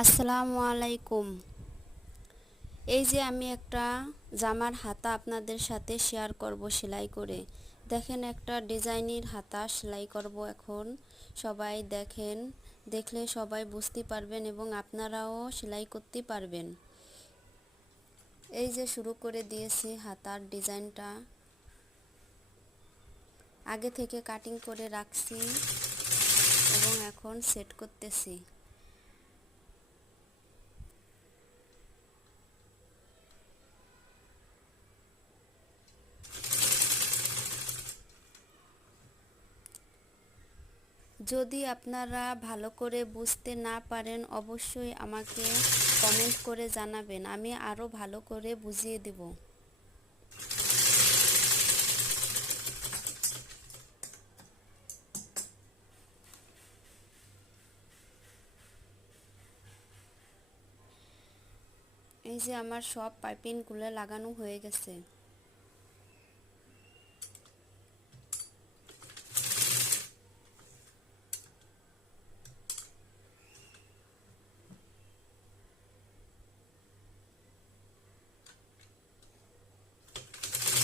আসসালামু আলাইকুম। এই যে আমি একটা জামার হাতা আপনাদের সাথে শেয়ার করব সেলাই করে। দেখেন, একটা ডিজাইনের হাতা সেলাই করব এখন। সবাই দেখেন, দেখলে সবাই বুঝতে পারবেন এবং আপনারাও সেলাই করতে পারবেন। এই যে শুরু করে দিয়েছি হাতার ডিজাইনটা, আগে থেকে কাটিং করে রাখছি এবং এখন সেট করতেছি। যদি আপনারা ভালো করে বুঝতে না পারেন অবশ্যই আমাকে কমেন্ট করে জানাবেন, আমি আরও ভালো করে বুঝিয়ে দেব। এই যে আমার সব পাইপিংগুলো লাগানো হয়ে গেছে।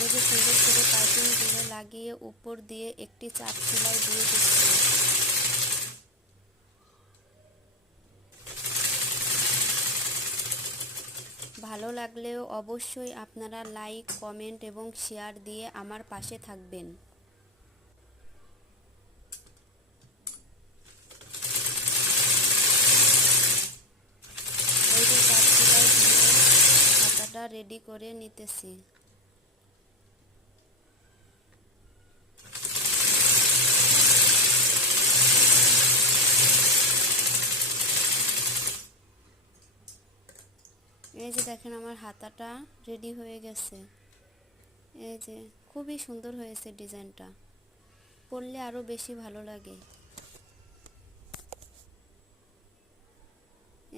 এই যে সুন্দর করে পাইপিংগুলো লাগিয়ে উপর দিয়ে একটি চাপ সেলাই দিয়ে দিচ্ছি। ভালো লাগলেও অবশ্যই আপনারা লাইক, কমেন্ট এবং শেয়ার দিয়ে আমার পাশে থাকবেন। এই যে চাপ সেলাই দিয়ে হাতাটা রেডি করে নিতেছি। এই যে দেখেন আমার হাতাটা রেডি হয়ে গেছে। এই যে খুবই সুন্দর হয়েছে ডিজাইনটা, পরলে আরো বেশি ভালো লাগে।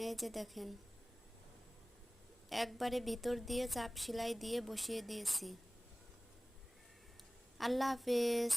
এই যে দেখেন, একবারে ভিতর দিয়ে চাপ সেলাই দিয়ে বসিয়ে দিয়েছি। আল্লাহ হাফেজ।